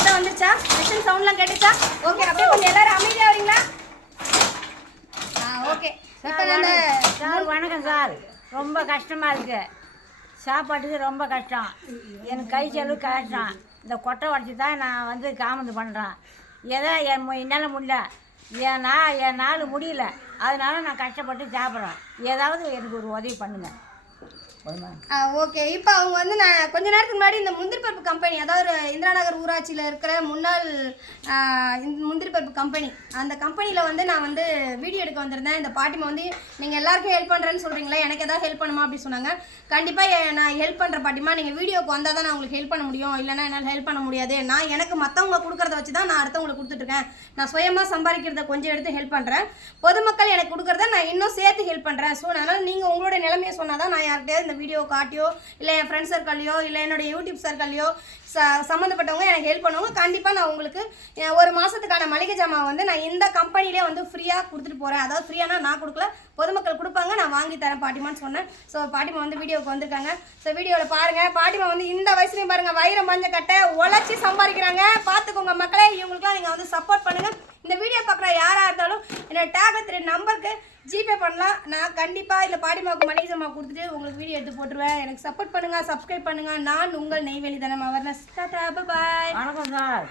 சத்தம் வந்துருச்சா? மிஷின் சவுண்ட்லாம் கேட்டுச்சா? ஓகே, அப்படியே கொஞ்சம் எல்லாரும் அமைதியா வரீங்களா? ஓகே. இப்போ சார் வணக்கம் சார். ரொம்ப கஷ்டமாக இருக்குது, சாப்பாட்டுக்கு ரொம்ப கஷ்டம். எனக்கு கை செலவு கஷ்டம். இந்த கொட்டை உடச்சி தான் நான் வந்து காமந்து பண்ணுறேன். ஏதோ என்னால் முடியல, என் நாள் முடியல, அதனால நான் கஷ்டப்பட்டு சாப்பிட்றேன். ஏதாவது எனக்கு ஒரு உதவி பண்ணுங்கள். ஓகே. இப்போ அவங்க வந்து நான் கொஞ்ச நேரத்துக்கு முன்னாடி இந்த முந்திரி பருப்பு கம்பெனி, அதாவது இந்திரா நகர் ஊராட்சியில் இருக்கிற முன்னாள் முந்திரி பருப்பு கம்பெனி, அந்த கம்பெனியில் வந்து நான் வந்து வீடியோ எடுக்க வந்திருந்தேன். இந்த பாட்டிமா வந்து நீங்கள் எல்லாருக்கும் ஹெல்ப் பண்ணுறேன்னு சொல்கிறீங்களே, எனக்கு எதாவது ஹெல்ப் பண்ணுமா அப்படின்னு சொன்னாங்க. கண்டிப்பாக நான் ஹெல்ப் பண்ணுற பாட்டிமா, நீங்கள் வீடியோக்கு வந்தால் தான் நான் உங்களுக்கு ஹெல்ப் பண்ண முடியும், இல்லைனா என்னால் ஹெல்ப் பண்ண முடியாது. நான் எனக்கு மற்றவங்க கொடுக்குறத வச்சு தான் நான் அடுத்தவங்களுக்கு கொடுத்துட்ருக்கேன். நான் சுயமாக சம்பாதிக்கிறத கொஞ்சம் எடுத்து ஹெல்ப் பண்ணுறேன். பொதுமக்கள் எனக்கு கொடுக்குறத நான் இன்னும் சேர்த்து ஹெல்ப் பண்ணுறேன். ஸோ அதனால் நீங்கள் உங்களோட நிலைமையை சொன்னால் தான் நான் யார்கிட்டயாவது இந்த வீடியோ காட்டியோ, இல்லை என் ஃப்ரெண்ட்ஸ் சர்க்கிள்லையோ, இல்லை என்னோட யூடியூப் சர்க்கிள்லையோ சம்மந்தப்பட்டவங்க எனக்கு ஹெல்ப் பண்ணுவாங்க. கண்டிப்பாக நான் உங்களுக்கு ஒரு மாதத்துக்கான மளிகை ஜாமான் வந்து நான் இந்த கம்பெனிலே வந்து ஃப்ரீயாக கொடுத்துட்டு போகிறேன். அதாவது ஃப்ரீயானா நான் கொடுக்கல, பொதுமக்கள் கொடுப்பாங்க, நான் வாங்கி தரேன் பாட்டிமான்னு சொன்னேன். ஸோ பாட்டிமா வந்து வீடியோவுக்கு வந்திருக்காங்க. ஸோ வீடியோவில் பாருங்கள், பாட்டிமா வந்து இந்த வயசுலையும் பாருங்கள் வயிறு மஞ்ச கட்டை உழைச்சி சம்பாதிக்கிறாங்க. பார்த்துக்கோங்க மக்களே, இவங்களுக்குலாம் நீங்கள் வந்து சப்போர்ட் பண்ணுங்கள். இந்த வீடியோ பார்க்குற யாராக இருந்தாலும் என்னோட டேப்ல 3 நம்பருக்கு ஜிபே பண்ணலாம். நான் கண்டிப்பாக இல்லை பாட்டிமாவுக்கு மளிகை ஜாமான் கொடுத்துட்டு உங்களுக்கு வீடியோ எடுத்து போட்டுருவேன். எனக்கு சப்போர்ட் பண்ணுங்கள், சப்ஸ்கிரைப் பண்ணுங்கள். நான் உங்கள் நெய்வேலி தனம் அவர்னஸ். Tata, bye bye. வணக்கம் சார்.